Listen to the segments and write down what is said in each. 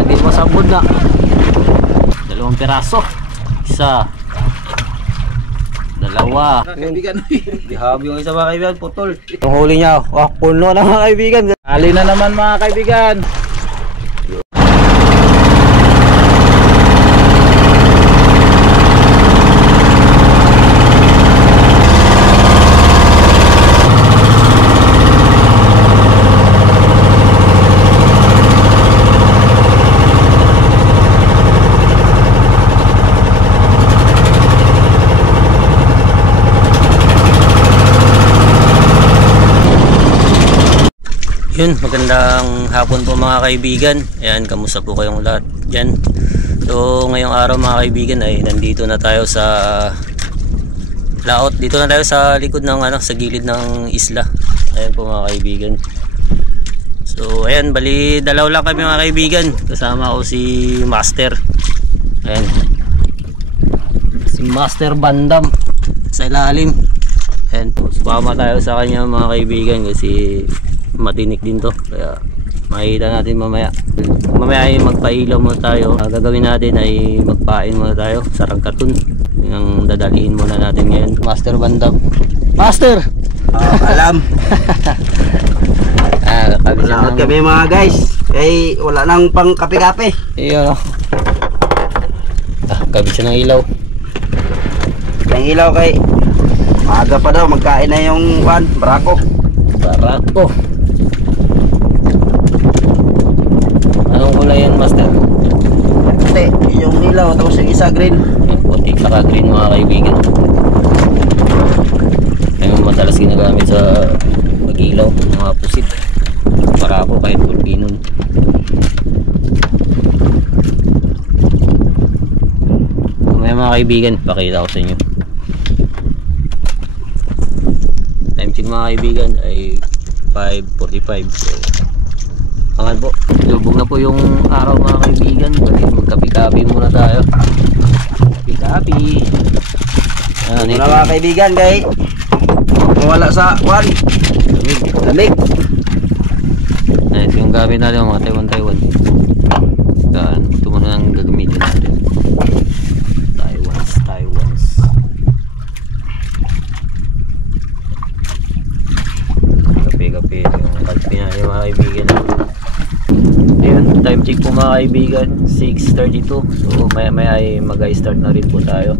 Lagi mo sa abod na. 2 piraso. Isa. 2. Kaibigan. Dihabi yung isa mga kaibigan, putol. Yung huli niya, puno na mga kaibigan. Ali na naman mga kaibigan. Yun, magandang hapon po mga kaibigan. Ayan, kamusta po kayong lahat dyan? So ngayong araw mga kaibigan ay nandito na tayo sa laot. Dito na tayo sa likod ng sa gilid ng isla. Ayan po mga kaibigan. So ayan, bali dalaw lang kami mga kaibigan. Kasama ko si Master. Ayan, si Master Bandam sa ilalim. Ayan, sumama tayo sa kanya mga kaibigan kasi matinik din to, kaya makikita natin mamaya. Mamaya ay magpailaw muna tayo. Gagawin natin ay magpain muna tayo sa rangkatun. Yung dadalihin muna natin ngayon. Master Bandam. Master! Alam. Salamat kami mga guys. Eh, wala nang pang kape-kape. Iyo. Kabit siya ng ilaw. Yung ilaw kay maaga pa daw, magkain na yung barako. Barako. Anong kulay yan, Master? Puti, yung ilaw, tapos yung isa green. Yung puti saka green mga kaibigan. Yung madalas ginagamit sa pag-ilaw, mga pusit. Barako kahit pulpinon. Mamaya mga kaibigan, pakita ko sa inyo. Time check mga kaibigan ay 5:45. So pangal po, lubog na po yung araw mga kaibigan. Magkapi-kapi muna tayo. Kapi-kapi. Muna mga kaibigan kay mawala sa lamig. Ito yung gamit natin mga Taiwan. Ito muna ang gagamitin natin. Taiwans. Kape-kape yung kalpi natin mga kaibigan. Ayun, time check po mga kaibigan, 6:32. So maya ay mag-start na rin po tayo.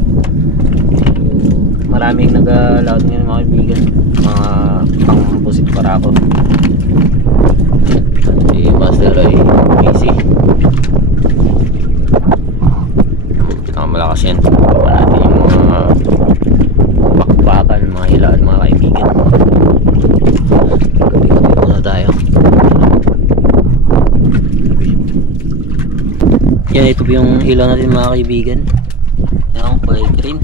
Maraming nag-loud ngayon mga kaibigan, mga pang-pusit para ako. Si Master ay busy. Malakas yan. Papa natin yung mga bakbakan, mga hilaan mga kaibigan. Gabi-gabi muna tayo. Yan, ito po yung ilaw natin mga kaibigan. Yan, kulay green.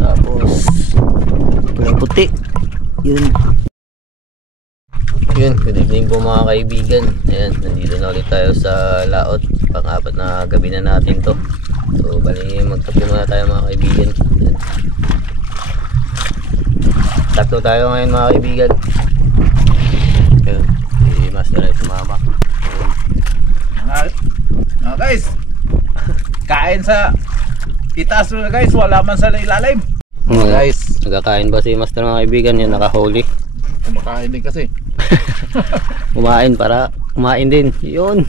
Tapos kulay puti. Yun, good evening po mga kaibigan. Ayan, nandito na ulit tayo sa laot. Pang-apat na gabi na natin to. So bali magtapo muna tayo mga kaibigan. Ayan. Tatlo tayo ngayon mga kaibigan. Ayan, si Master ay sumama. Guys, kain sa itaas na guys, wala man sa ilalim. Guys, nagkakain ba si Master mga kaibigan? Yan, nakahuli. Kumakain din kasi. Kumain para kumain din. Yun,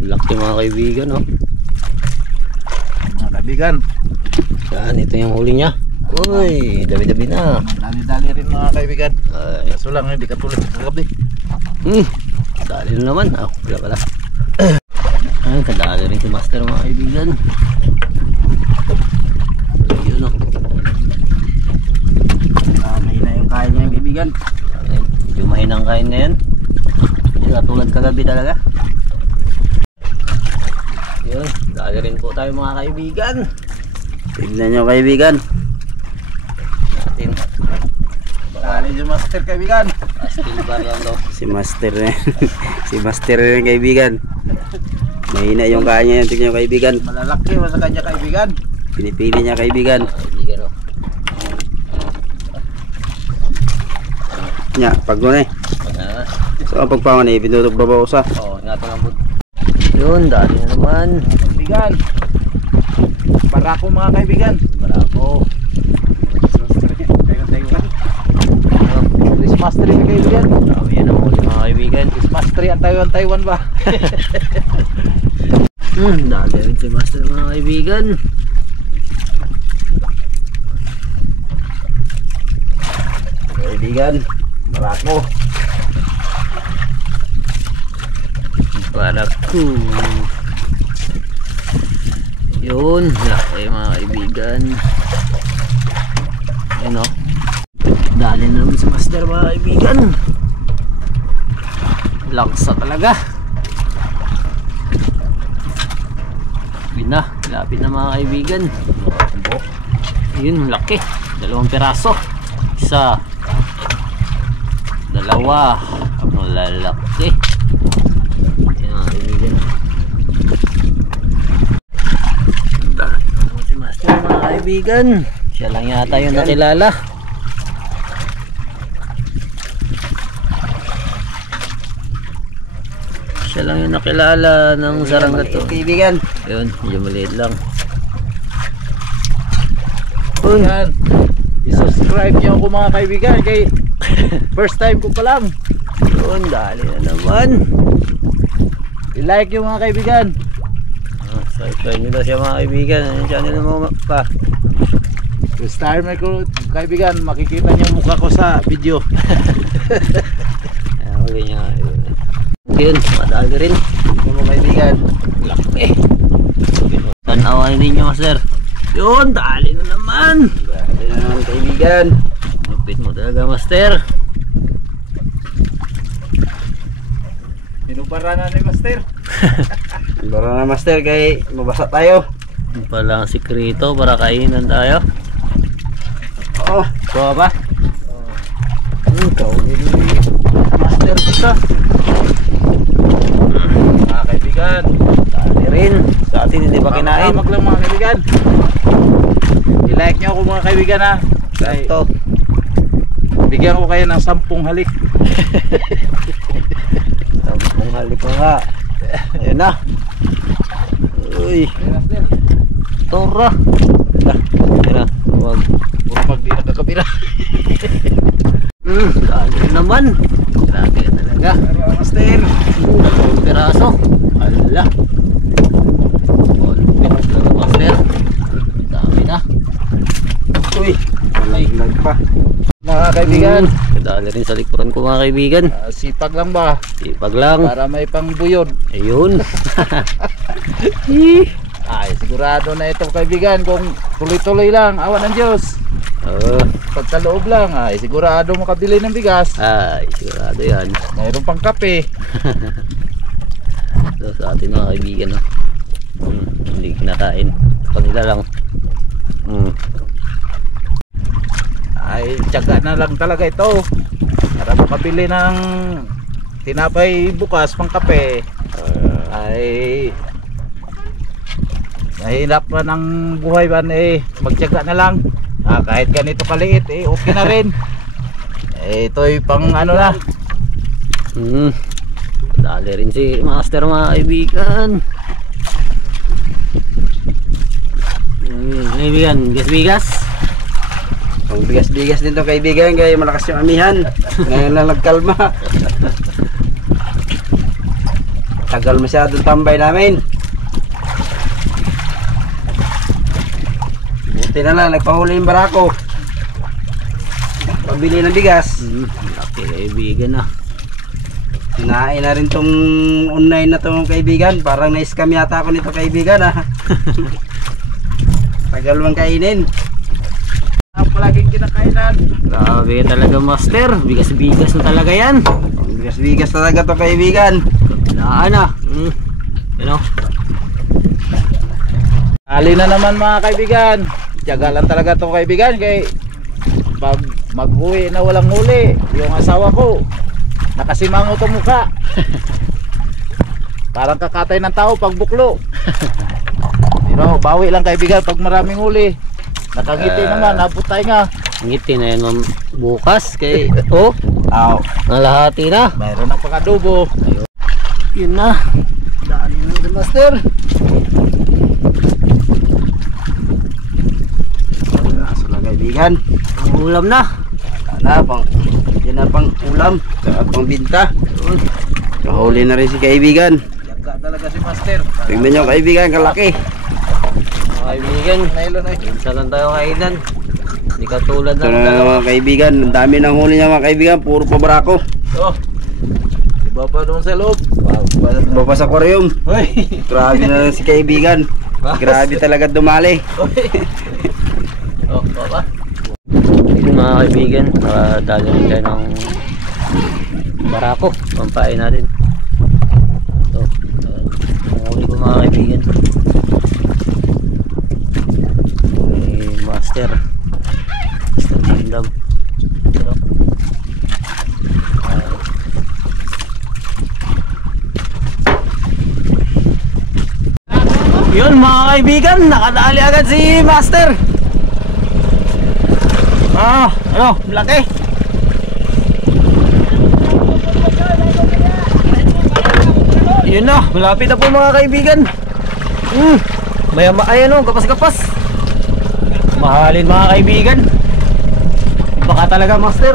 laki mga kaibigan, oh. Mga kaibigan, yan, ito yung huli niya. Uy, dami-dami na. dali-dali rin mga kaibigan. Kaso lang hindi katulad sa kagabi. Dali na naman. Wala pala. Ay, kadali rin si Master mga kaibigan. Yun, oh. Mahina yung kain niya yung kaibigan. Medyo mahinang kain ngayon. Hindi katulad kagabi talaga. Yun, dali rin po tayo mga kaibigan. Tignan nyo kaibigan. Natin. Dali si Master kaibigan. Steel bar lang daw. Si Master si Master yung kaibigan. Mahina yung kain niya, tignan nyo kaibigan. Malalaki mo sa kanya kaibigan. Pinipili niya kaibigan. Kaibigan, oh. Nya, pag mo na eh. So ang pagpangon eh, pinutog babaw sa. Oo, ingatan ang bud. Yun, dali na naman. Kaibigan. Barako mga kaibigan. Barako. Christmas tree na kaibigan. Yan ang huli mga kaibigan. Christmas tree ang Taiwan ba? Dali rin si Master mga kaibigan. Kaibigan, barako. Barako. Yun, laki mga kaibigan. Ayan o. Dali na naman si Master mga kaibigan. Laksa talaga. Lapit na mga kaibigan. Yun, laki. 2 piraso. Isa. 2. Ang lalaki. Yan mga kaibigan. Si Master mga kaibigan. Siya lang yata yung nakilala. Siya lang yung nakilala ng sarangga to. Kaibigan. Yun, medyo maliit lang. Yan. I-subscribe niyo ako mga kaibigan kay first time ko pa lang. Yun, dali na naman. I-like yung mga kaibigan. Subscribe nyo daw siya mga kaibigan. Ano yung channel mo pa? First time ko kaibigan, makikita niyo yung mukha ko sa video. Ayan, huli niya. Yun, madali rin. Mga kaibigan. Laki. Tanawain ninyo Master. Yun, dali na naman. Dali na naman kaibigan. Lupit mo talaga Master. Minubara na ni Master. Bara na Master kay mabasa tayo. Yung pala ang sikreto para kainan tayo. Oo. Kuha ba? Master kita. Mga kaibigan, Dali rin. Sa atin hindi ba kinain? mag lang mga kaibigan. I-like niyo ako mga kaibigan ha. Kay, Ito. bigyan ko kayo ng 10 halik. Tampong halik ko nga. Ayun na. Uy. Tora. Ayun na. Huwag. Puro pag di nakakabira. Dali naman. Grabe talaga. Master. 2 piraso. Ala. Master. Dami na. Uy. Lag pa. Mga kaibigan, Dali rin sa likuran ko mga kaibigan. sipag lang ba? Sipag lang. Para may pangbuyod. Ayun. Ay, sigurado na ito kaibigan kung tuloy-tuloy lang, awan ng Diyos. Pagkaloob lang, ay sigurado makabili ng bigas. Ay, sigurado yan. Mayroon pang kape. So, sa ating mga kaibigan, no? Hindi kinakain. Sa kanila lang. Ay, tiyaga na lang talaga ito. Para makabili ng tinapay bukas pang kape. Ay mahirap pa ng buhay ba magtiyaga na lang. Kahit ganito kaliit okay na rin. Ito'y pang ano na. Dali rin si Master mga kaibigan. Kaibigan, bigas-bigas. Ang bigas-bigas din to kaibigan kaya malakas yung amihan. Ngayon lang nagkalma. Tagal masyadong tambay namin. Buti na lang nagpahuli yung barako. Pabili ng bigas. Laki kaibigan na. Hinain na rin tong online na tong kaibigan. Parang na-scam yata ako nito kaibigan ha. Tagal mang kainin. Ang palaging kinakainan. Grabe talaga Master. Bigas-bigas na talaga yan. Bigas-bigas talaga to kaibigan. Kabilaan na. You know? Ali na naman mga kaibigan. Tiyaga lang talaga to kaibigan kay pag mag-uwi na walang huli yung asawa ko nakasimango to mukha. Parang kakatay ng tao pag buklo. Pero bawi lang kaibigan pag maraming huli. Nakangiti naman, nabutay nga. Ngiti na yan bukas kay oh, nalahati na. Mayroon ng pang-adobo. Yun na. Dali na master. Lakas lang kaibigan. Ulam na. Sana pang, yan na pang ulam. Saka pang binta. Kahuli na rin si kaibigan. Yaga talaga si master. Tingnan nyo kaibigan, kalaki. Mga kaibigan, Nylon ay. minsan lang tayo kainan. Hindi katulad Ito ng na dalawa. mga kaibigan. Ang dami ng huli niya mga kaibigan. Puro pabarako. Oh. Iba pa doon sa loob. Wow. Iba pa sa aquarium. Hoy. Grabe na lang si kaibigan. Grabe talaga dumali. Oh, baba. Yun mga kaibigan, nakadalo rin tayo ng barako. Pampain natin. Ito. Ang huli ko mga kaibigan. Master Gundam. Ito. Yun mga kaibigan, nakadali agad si Master. Ano, laki. Yun na, malapit na po mga kaibigan. Ayan o, kapas-kapas. Mahalin mga kaibigan. Baka talaga Master.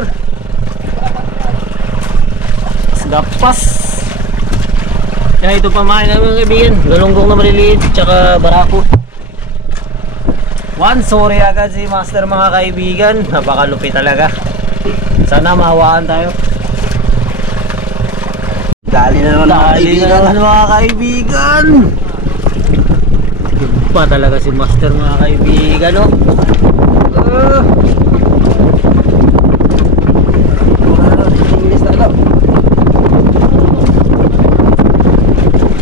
Gapas. Kaya ito pamain namin mga kaibigan. Galunggong na maliliit, tsaka barako. Sorry agad si Master mga kaibigan. Napakalupit talaga. Sana mahawaan tayo. Dali na naman mga Dali kaibigan. na naman mga kaibigan. Pa talaga si Master mga kaibigan, no?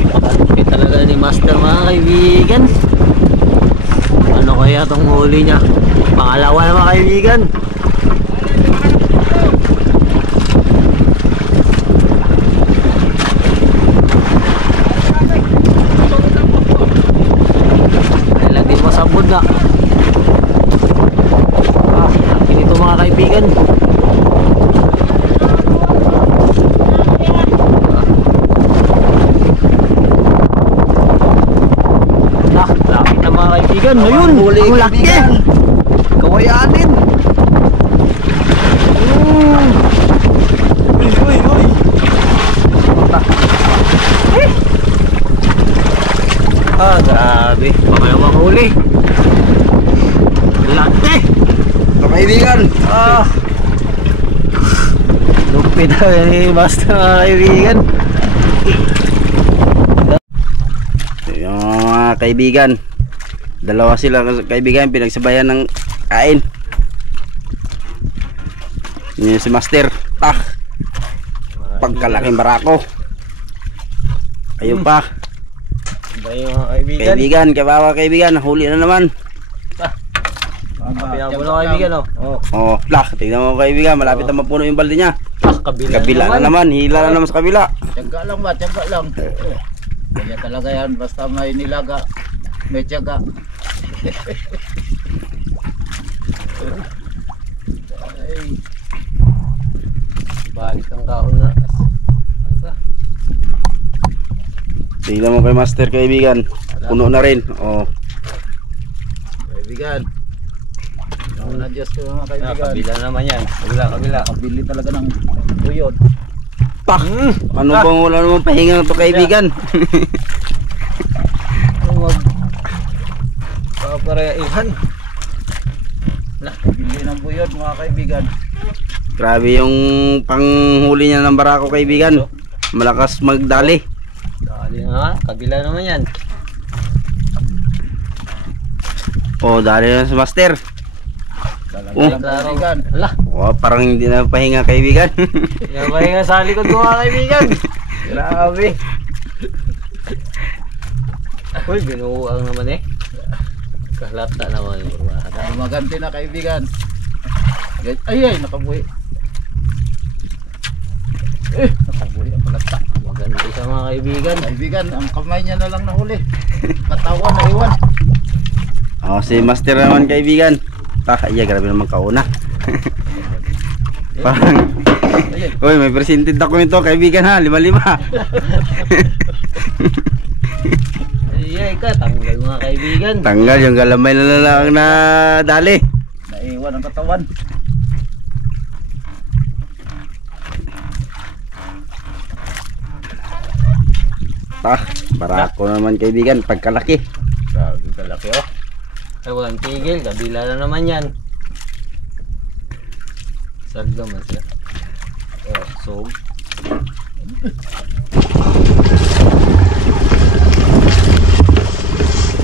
Napakalupit talaga ni Master mga kaibigan. Ano kaya tong huli niya? Pangalawa na mga kaibigan. Lagi mo sabod na. Laki nito mga kaibigan. Laki na mga kaibigan. Ayun, Huli ang laki. kaibigan. Kawayanin. Uy. Grabe. Pangalawang huli. Laki. Mga kaibigan. Lupit na ni Master mga kaibigan. Yung mga kaibigan. Dalawa sila kaibigan. Pinagsabayan ng kain. Yun si Master. Pagkalaking barako. Ayun pa. Bayo mga kaibigan. Kaibigan, kabawa kaibigan. Huli na naman. Pinapuno kaibigan, oh. Oh, tingnan mo kaibigan. Malapit na mapuno yung balde niya. Kabila Na naman. Hila na naman sa kabila. Tiyaga lang ba? Tiyaga lang. Kaya talaga yan. Basta may nilaga. May tiyaga. Ay. Balik ang kaon na. Tingnan mo kay Master kaibigan. Puno na rin. Oh. Kaibigan. Ang na-adjust ko mga kaibigan. Kabila naman yan. Kabila. Kabili talaga ng tuyod. Ano bang wala namang pahinga to kaibigan? Ano mag... Paparaihan. Kabili ng tuyod mga kaibigan. Grabe yung panghuli niya ng barako kaibigan. Malakas magdali. Dali na. Kabila naman yan. Oh, dali na si Master. Talaga kaibigan. Ala. Oh, parang hindi na pahinga kaibigan. Yan ba yung sa likod ko mga kaibigan? Grabe. Uy, binuuang naman eh. Kalata naman yung urmada. Maganti na kaibigan. Ay, nakabuhi. Nakabuhi ang palata. Maganti sa mga kaibigan. Kaibigan, ang kamay niya na lang nahuli. Katawan na iwan. Oh, si Master naman kaibigan. Grabe naman kauna. Parang Uy, may presented ako nito kaibigan ha, 5-5. ka, tanggal mga kaibigan. Tanggal yung galamay na lang na dali. Naiwan ang katawan. Barako naman kaibigan, pagkalaki. Grabe kalaki oh. Ay, walang tigil, kabila na naman yan. Sarga man siya. Oh, so.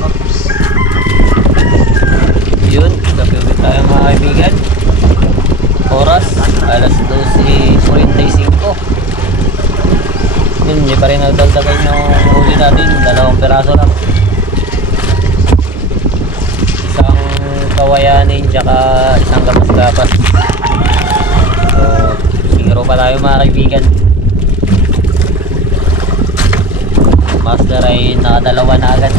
Oops. Yun, gabi ulit tayo mga kaibigan. Oras, alas 12:45. Yun, hindi pa rin nagdagdagan yung huli natin, 2 peraso lang. Isang kawayanin, tsaka isang gapas-gapas. So, siguro pa tayo mga kaibigan. Master ay nakadalawa na agad.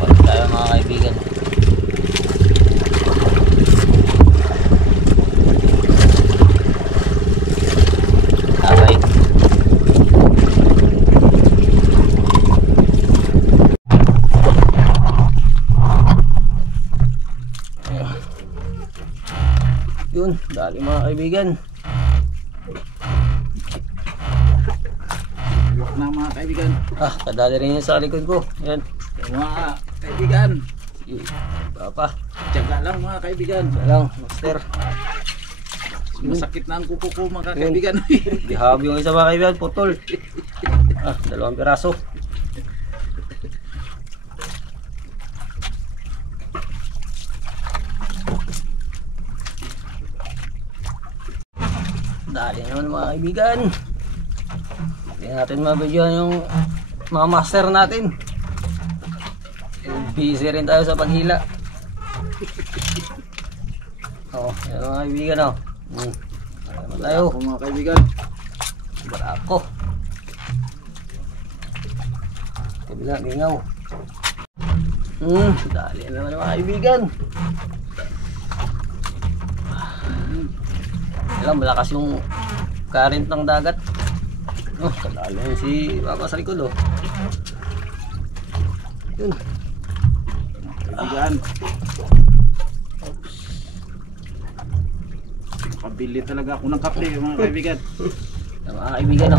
Balik tayo mga kaibigan. Okay. Yun, dali mga kaibigan. Iwak na mga kaibigan. Kadali rin yun sa likod ko. Yan. Mga kaibigan. Sige, papa. Tiyaga lang mga kaibigan. Yan lang, master. Masakit na ang kuko ko mga kaibigan. Bihab yung isa mga kaibigan, putol. 2 piraso. Dali naman mga kaibigan. Hindi natin mabidyohan yung mga master natin. Busy rin tayo sa paghila. Yan mga kaibigan naman tayo. Ako mga kaibigan. Barako. Kabila, mingaw. Dali naman mga kaibigan. Alam, malakas yung current ng dagat. Kalalo yun si Papa sa likod Yun. Kaibigan. Pabili talaga ako ng kape mga kaibigan. Mga kaibigan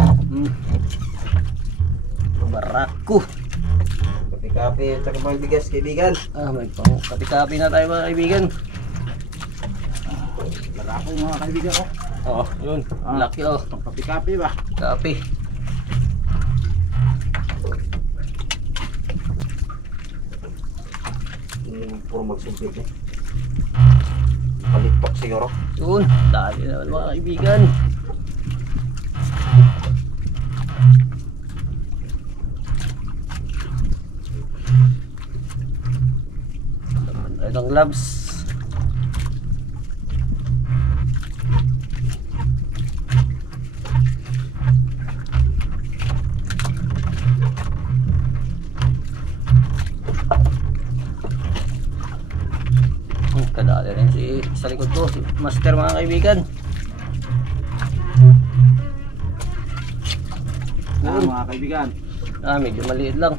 Barako. Kape-kape at saka mga bigas kaibigan. May pang kape-kape na tayo mga kaibigan. Barako mga kaibigan Yun. Laki Pang kape-kape ba? Kape. Puro magsumpit Palitok siguro. Yun. Dali naman mga kaibigan. Naman tayo ng gloves. Kadali rin sa likod ko, si master mga kaibigan. Mga kaibigan. Medyo maliit lang.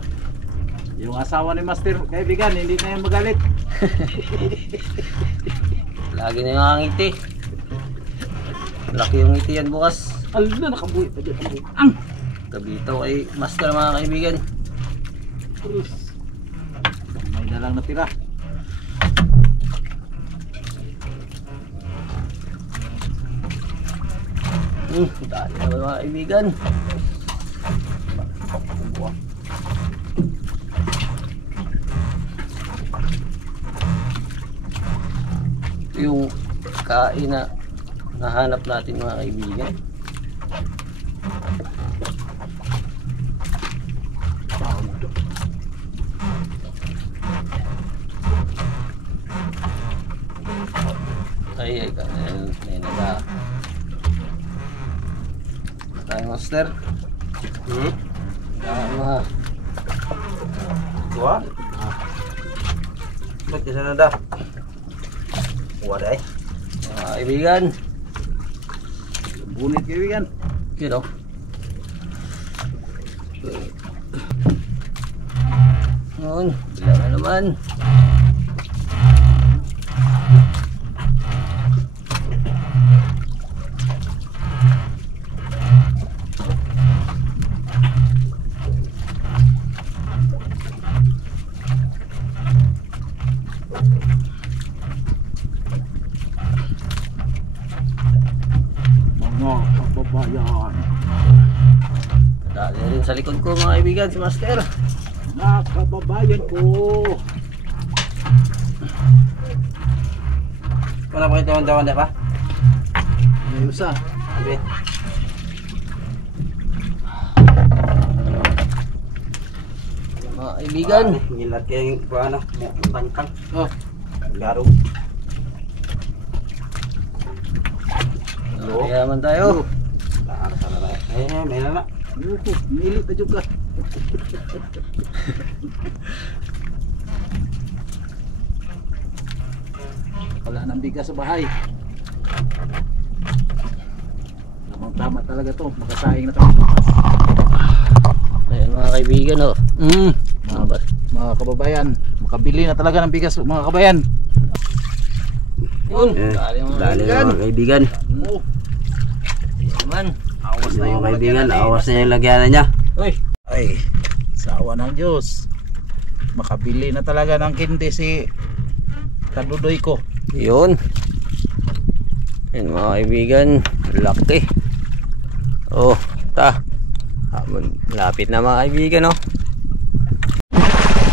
Yung asawa ni Master kaibigan, hindi na yung magalit. Lagi na yung ngiti. Laki yung ngiti yan bukas. Alina, nakabuhi pa dyan. Kabito kay master mga kaibigan. May na lang natira. Dali naman mga kaibigan. Yung kain na nahanap natin mga kaibigan. Ay, may naga tayo master. Mga Dua? Ba't isa na da? Wala mga kaibigan. Bunit kaibigan. Yun Yun, bila na naman. Mga kababayan, Dali rin sa likod ko mga kaibigan si Master. mga kababayan ko. Wala pa kayo tawan-tawan pa? May usa. Sabi. Mga kaibigan. Ngilat kayo yung ano, bangkang. Oh, Garo. Yaman tayo. Sana na. May na. milit na juga. Wala nang bigas sa bahay. Tama talaga to, makasaing na kami. Ayan mga kaibigan oh. Mga kababayan, makabili na talaga ng bigas mga kabayan. Yun, dali mga Dali kaibigan. mga kaibigan. Oh, Yaman. Awas na yung kaibigan. Awas na yung lagyanan niya. Uy, ay, sa awa ng Diyos. Makabili na talaga ng kindi si Kadudoy ko. yun. Yun mga kaibigan, laki. Oh, lapit na mga kaibigan oh.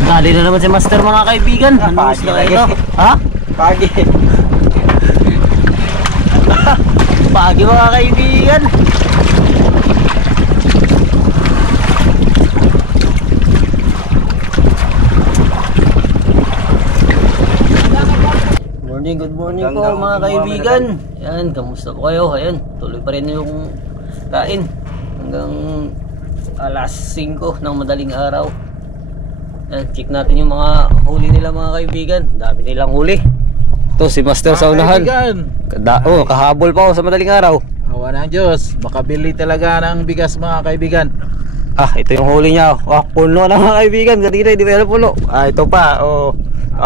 Dali na naman si Master mga kaibigan. Ano Pagi gusto lagi. kayo? Ha? Pagi. Pagi mga kaibigan. Good morning po Magandang mga umaga, kaibigan. Yan, kamusta po kayo? Ayan, tuloy pa rin yung kain hanggang alas 5 ng madaling araw. Yan, check natin yung mga huli nila mga kaibigan. Dami nilang huli. Ito si Master sa unahan. Kahabol pa ako sa madaling araw. Awa ng Diyos, makabili talaga ng bigas mga kaibigan. Ito yung huli niya. Puno na mga kaibigan. Kanina hindi pa puno. Ito pa.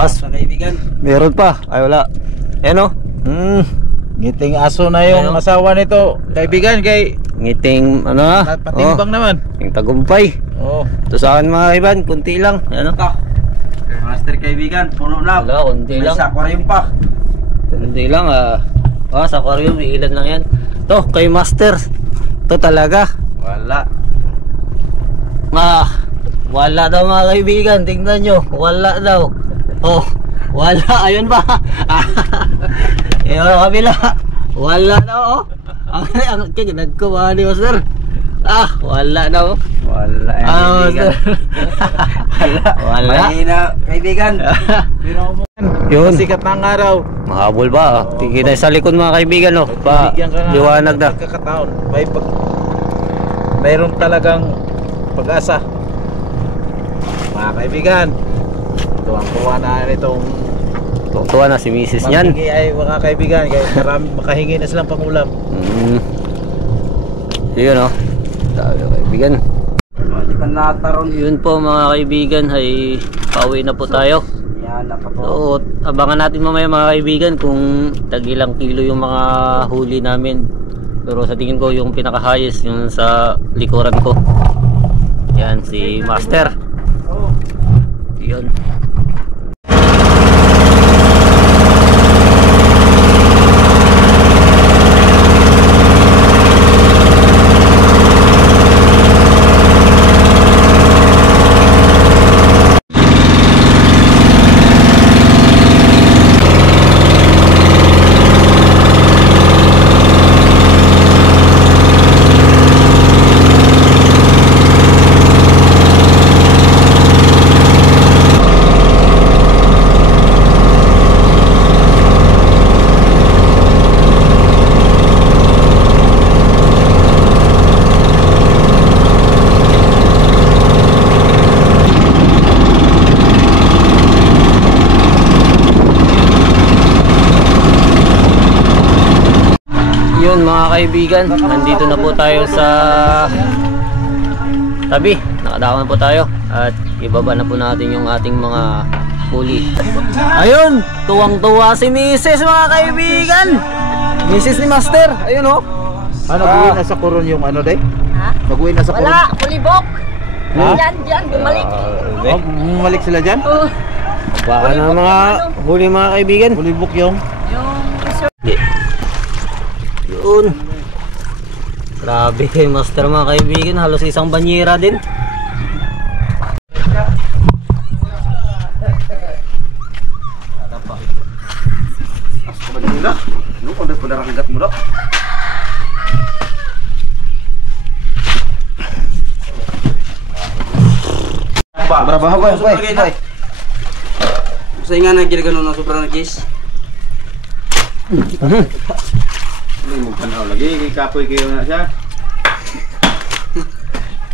Sa kaibigan. Meron pa. Ay wala. Ayan o. Ngiting aso na yung Ayun. asawa nito, kaibigan, kay Ngiting ano na. patimbang naman. Yung tagumpay. Oh, Ito sa akin mga kaibigan. Kunti lang. Ayan o. Master kaibigan. Puno na. Wala, kunti May lang. sa aquarium pa. Hindi lang sa aquarium, ilan lang yan. To, kay Master. To talaga. Wala. Wala daw mga kaibigan. Tingnan nyo. Wala daw. Oh, wala. Ayun ba? Yung kabila. Wala daw oh. Ang kinag ko mga ni Master. Wala daw. Wala. Master. Wala. Mahina kaibigan. pero Yun. sikat ng araw. Mahabol ba? Tingin tayo sa likod mga kaibigan oh. Bigyan ka nga Liwanag ng na. pagkakataon. Mayroon talagang pag-asa. Mga kaibigan, tuwang-tuwa na nitong Tuwa na si Mrs. niyan. manghingi ay mga kaibigan, kaya marami makahingi na silang pangulam. Yun oh. Sabi kaibigan. Hindi pa nataron. Yun po mga kaibigan ay pauwi na po tayo. Yan na pa po. So abangan natin mamaya mga kaibigan kung tagilang kilo yung mga huli namin. Pero sa tingin ko yung pinaka highest yung sa likuran ko. Yan si Master. Yun. Yun mga kaibigan, nandito na po tayo sa tabi. Nakadaon po tayo at ibaba na po natin yung ating mga huli. Ayun, tuwang-tuwa si Mrs. mga kaibigan. Mrs. ni Master, ayun oh. Nag-uwi na sa koron yung ano day? Ha? Nag-uwi na sa koron? Wala, kulibok. Ha? Diyan, bumalik. Bumalik sila dyan? Baka na mga huli mga kaibigan. Kulibok yung? Yun. Grabe kay Master mga kaibigan, halos isang banyera din. Ano kung nagpadaranggat mo daw? Berapa ba? Boy. Sa nga na ginagano na sobrang nagis. Hindi mo panaw lagi, kapoy kayo na siya.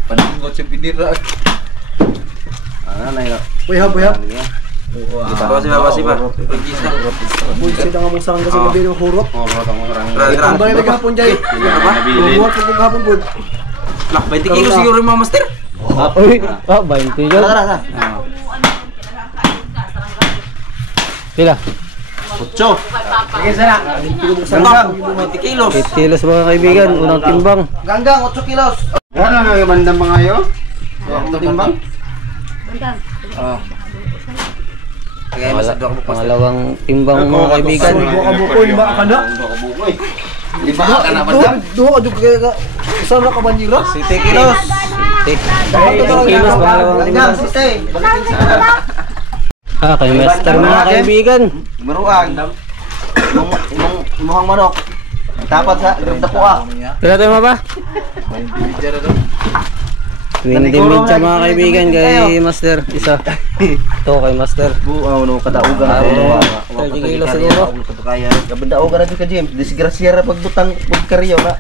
Paningot si Pinira. Na ilo. Uy, hap. Basi ba? Nagis na. Boy, sila nga musang kasi gabi ng hurot. Ang Ang bayan ng hapon dyan. Buhat ko kung hapon po. Lah, 20 kilo siguro yung mga master. Uy, 20 yun. Pila? 8. Ganggang, 20 kilos. 8 kilos mga kaibigan, unang timbang. Ganggang, 8 kilos. Ano nga yung bandang mga yun? Ito timbang? Oo. Kaya masadok mo pa. Pangalawang timbang mga kaibigan. Dua ka bukoy, ba ka na? Lima ka na bandang? Dua ka duk kaya ka. Saan na ka banyira? 7 kilos. 8 kilos, pangalawang timbang. Kay Master mga kaibigan. Maruang. Imuhang manok. Tapat sa dapuan. Pila tayo ba? 20 minutes mga kaibigan kay Master. Isa. Ito kay Master. No kadaugan Ah, ako. 30 kilos siguro. Kaya kadaugan na ka Jim. Disgrasya ra pagbutang pagkaryo na.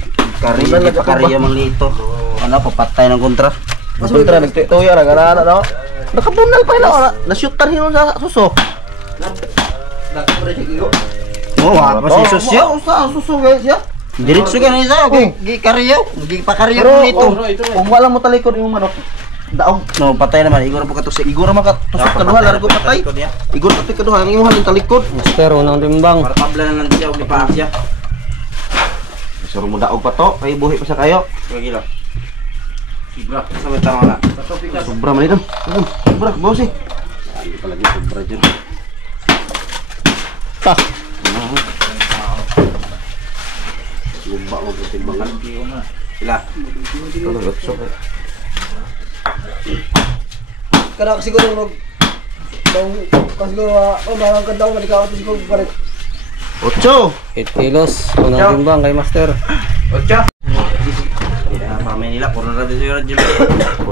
Karyo mang lito. Ano papatay ng kontra. Kontra nagtuya ra kana no. Nakabunal pa ina na-shootan hino sa suso. Oh, apa si suso? Suso guys ya. Diretso ka na isa ako. Gikaryo, gipakaryo ko nito. Kung wala mo talikod imong manok. Daog. No, patay naman. Igor pa katusok. Igor makatusok kaduha largo patay. Igor patay kaduha ang imong halin talikod. Master, unang timbang. Para pabla na lang siya og gipaas siya. Suro mo daog pa to, kay buhi pa sa kayo. Kilo. Sobra. Sa may tarong na. Sobra man ito. Sobra, boss eh. Hindi pa lagi sobra dyan. Ta. Lumba mo sa timbangan. Sila. Tulog sok. Kada siguro mag daw siguro marang ka daw malikaw siguro balik. 8. 8 kilos, unang timbang kay Master. 8. Ya, pamay nila puro na din siguro dyan.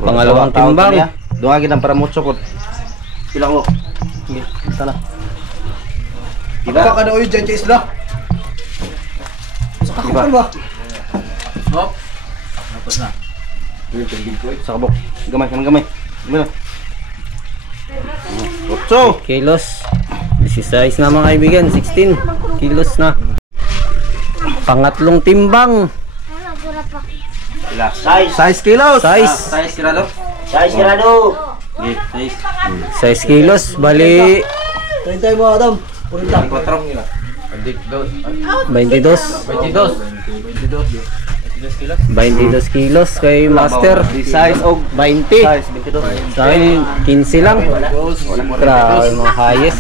Pangalawang timbang. Doon agad ang para mutso ko. Pila ko. Tala. Iba ka daw yung dyan isla. Sa kakupan ba? Tapos na. Sa kabok. Gamay, gamay. Gamay. 8. Kilos. 16 na mga kaibigan, 16 kilos na. Pangatlong timbang. Sila. 6 kilos. 6 kirado. 6 kirado. 6 kilos, bali 30 mo Adam. 4. 22 kilos kay Master. Size og 20. 22. Sa akin, 15 lang. Grabe mga hayes.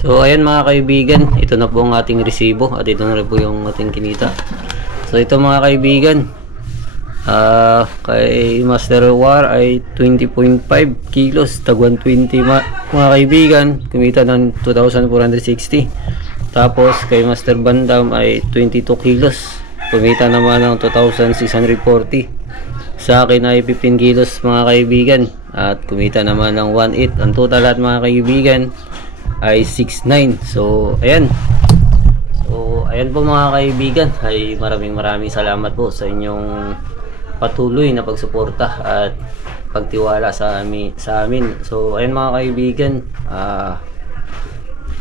So ayan mga kaibigan, ito na po ang ating resibo at ito na rin po yung ating kinita. So ito mga kaibigan, kay Master War ay 20.5 kilos, tag 120 mga kaibigan, kumita ng 2,460. Tapos kay Master Bandam ay 22 kilos, kumita naman ng 2,640. Sa akin ay 15 kilos mga kaibigan at kumita naman ng 1,800. Ang total at mga kaibigan ay 6,900. So ayan po mga kaibigan, ay maraming salamat po sa inyong patuloy na pagsuporta at pagtiwala sa amin. So ayan mga kaibigan,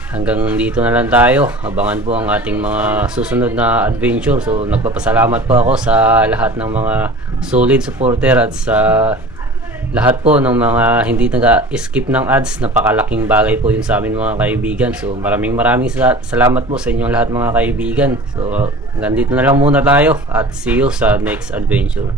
hanggang dito na lang tayo. Abangan po ang ating mga susunod na adventure. So nagpapasalamat po ako sa lahat ng mga solid supporter at sa lahat po ng mga hindi nag-skip ng ads. Napakalaking bagay po yun sa amin mga kaibigan. So maraming salamat po sa inyong lahat mga kaibigan. So hanggang dito na lang muna tayo at see you sa next adventure.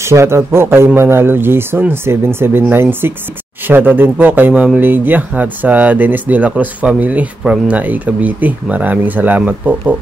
Shoutout po kay Manalo Jason 7796. Shoutout din po kay Ma'am Lydia at sa Dennis De La Cruz family from Naik, Cavite. Maraming salamat po.